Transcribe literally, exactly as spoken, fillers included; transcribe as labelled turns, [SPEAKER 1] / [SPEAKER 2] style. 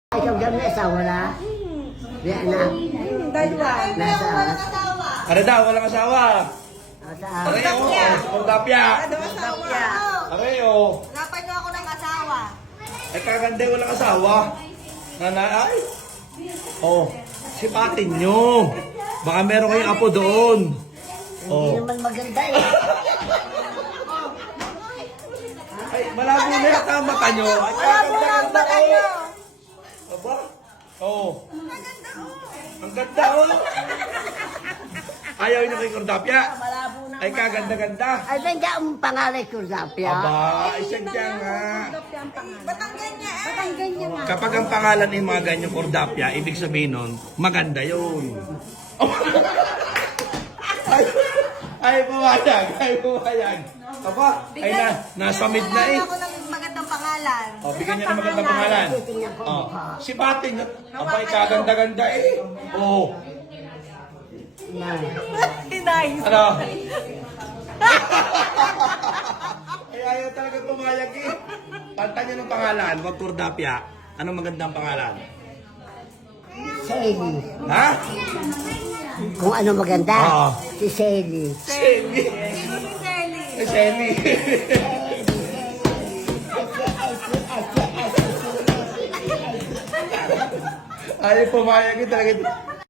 [SPEAKER 1] Ikaw dyan may asawa na? May anak?
[SPEAKER 2] Dalawa.
[SPEAKER 1] Nasa
[SPEAKER 3] Ano daw, walang asawa?
[SPEAKER 1] asawa.
[SPEAKER 3] Aray, oh, kondapya.
[SPEAKER 2] Kondapya.
[SPEAKER 3] Aray, oh.
[SPEAKER 2] Hanapan niyo ako ng asawa.
[SPEAKER 3] Ay, kaganda, walang asawa. Nanay? Oh, sipatin nyo. Baka meron kayong apo doon.
[SPEAKER 1] Hindi
[SPEAKER 3] Oh.
[SPEAKER 1] naman maganda eh.
[SPEAKER 3] Ay, malabo na yata ang mata nyo. Ay,
[SPEAKER 2] Malabo na ang mata nyo.
[SPEAKER 3] Aba? Oh. Ang ganda, oh. Ayaw nyo kay Kordapya.
[SPEAKER 1] Malabo na.
[SPEAKER 3] Ay, kaganda-ganda.
[SPEAKER 1] Ay, nandiyan ang pangalan ko, Zapia.
[SPEAKER 3] Aba, ay sadya nga.
[SPEAKER 2] Batanggan niya eh. Batanggan niya nga.
[SPEAKER 3] Kapag ang pangalan ay mga ganyang Kordapya, ibig sabihin nun, maganda yun. ay, ay, pumayag. Ay, pumayag. Aba, ay na, nasa mid na eh.
[SPEAKER 2] Bigyan ako ng magandang pangalan.
[SPEAKER 3] O, bigyan niya ng magandang pangalan. O, si Patin, abay, kaganda-ganda eh. O,
[SPEAKER 2] Hinay.
[SPEAKER 3] ano? Ay, ayaw talaga pumayag eh. Panta niyo ng pangalan, wag Kordapya. Anong magandang pangalan?
[SPEAKER 1] Sally.
[SPEAKER 3] Ha?
[SPEAKER 1] Kung ano maganda?
[SPEAKER 3] Oo.
[SPEAKER 1] Si Sally.
[SPEAKER 3] Shelly.
[SPEAKER 2] Sino si Selly?
[SPEAKER 3] Eh, Shelly. Ayaw pumayag eh talaga.